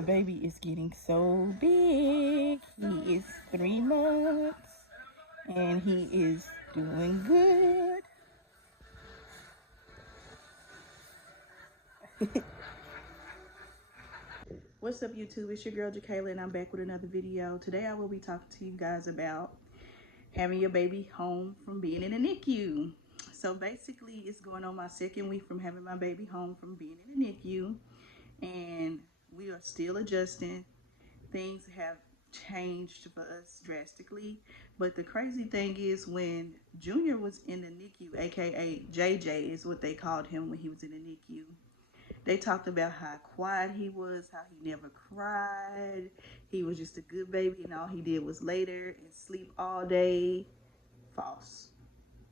My baby is getting so big. He is 3 months and he is doing good. What's up, YouTube? It's your girl Jakayla and I'm back with another video. Today I will be talking to you guys about having your baby home from being in a NICU. So basically it's going on my second week from having my baby home from being in a NICU, and we are still adjusting. Things have changed for us drastically, but the crazy thing is when Junior was in the NICU, aka JJ is what they called him when he was in the NICU, they talked about how quiet he was, how he never cried, he was just a good baby and all he did was lay there and sleep all day. False.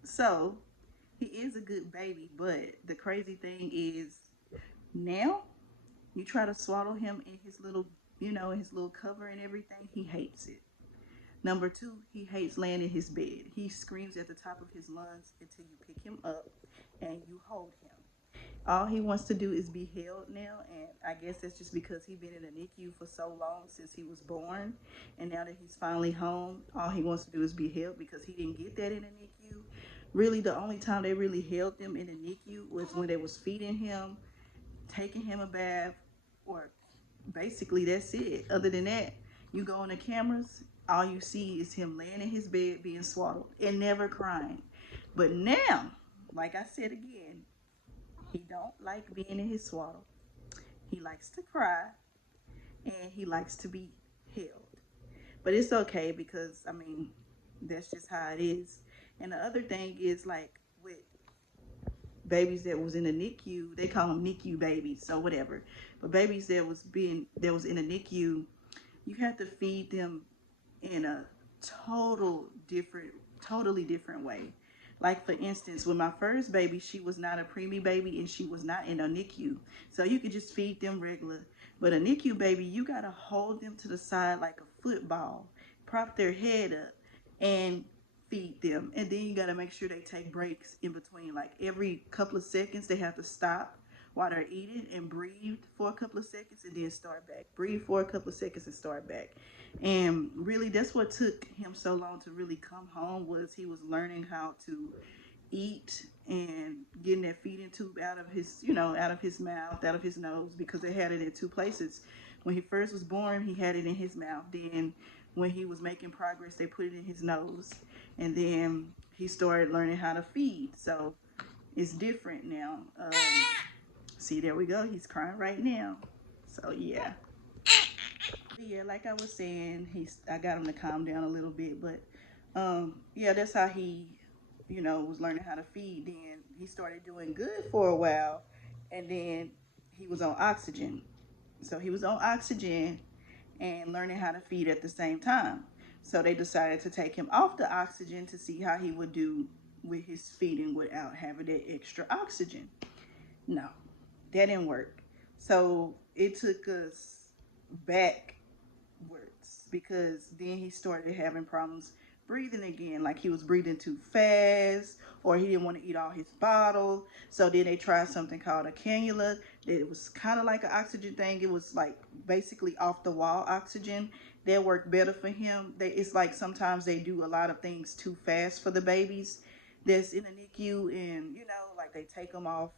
So he is a good baby, but the crazy thing is now you try to swaddle him in his little, in his little cover and everything, he hates it. Number two, he hates laying in his bed. He screams at the top of his lungs until you pick him up and you hold him. All he wants to do is be held now, and I guess that's just because he's been in the NICU for so long since he was born, and now that he's finally home, all he wants to do is be held because he didn't get that in the NICU. Really, the only time they really held him in the NICU was when they was feeding him, taking him a bath, or basically that's it. Other than that, you go on the cameras, all you see is him laying in his bed being swaddled and never crying. But now, like I said again, he don't like being in his swaddle. He likes to cry and he likes to be held. But it's okay because, I mean, that's just how it is. And the other thing is, like, with babies that was in the NICU, they call them NICU babies, so whatever. But babies that was in a NICU, you have to feed them in a totally different way. Like, for instance, with my first baby, she was not a preemie baby and she was not in a NICU. So you could just feed them regular. But a NICU baby, you got to hold them to the side like a football, prop their head up and feed them. And then you got to make sure they take breaks in between. Like every couple of seconds, they have to stop while they're eating and breathe for a couple of seconds and then start back. Breathe for a couple of seconds and start back. And really, that's what took him so long to really come home, was he was learning how to eat and getting that feeding tube out of his, out of his mouth, out of his nose, because they had it in two places. When he first was born, he had it in his mouth. Then when he was making progress, they put it in his nose. And then he started learning how to feed. So it's different now. See, there we go. He's crying right now. So yeah. Yeah, like I was saying, I got him to calm down a little bit, but yeah, that's how he, was learning how to feed. Then he started doing good for a while, and then he was on oxygen. So he was on oxygen and learning how to feed at the same time. So they decided to take him off the oxygen to see how he would do with his feeding without having that extra oxygen. No, that didn't work. So it took us backwards, because then he started having problems breathing again, like he was breathing too fast, or he didn't want to eat all his bottle. So then they tried something called a cannula. It was kind of like an oxygen thing. It was like basically off the wall oxygen. That worked better for him. It's like sometimes they do a lot of things too fast for the babies that's in a NICU, and like they take them off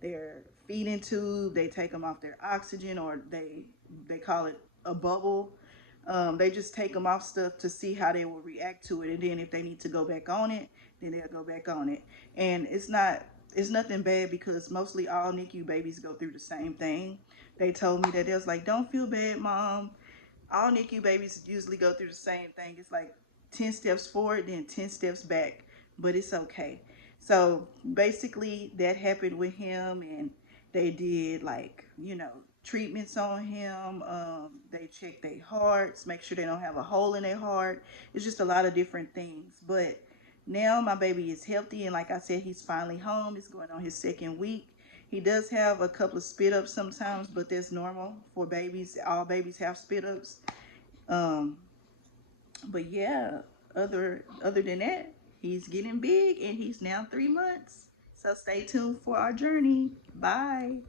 their feeding tube, they take them off their oxygen, or they call it a bubble. They just take them off stuff to see how they will react to it, and then if they need to go back on it, then they'll go back on it. And it's nothing bad, because mostly all NICU babies go through the same thing. They told me that, they was like, don't feel bad, mom. All NICU babies usually go through the same thing. It's like 10 steps forward, then 10 steps back, but it's okay. So basically that happened with him, and they did, like, treatments on him. They check their hearts, make sure they don't have a hole in their heart. It's just a lot of different things. But now my baby is healthy, and like I said, he's finally home. He's going on his second week. He does have a couple of spit ups sometimes, but that's normal for babies. All babies have spit ups. But yeah, other than that, he's getting big, and he's now 3 months. So stay tuned for our journey. Bye.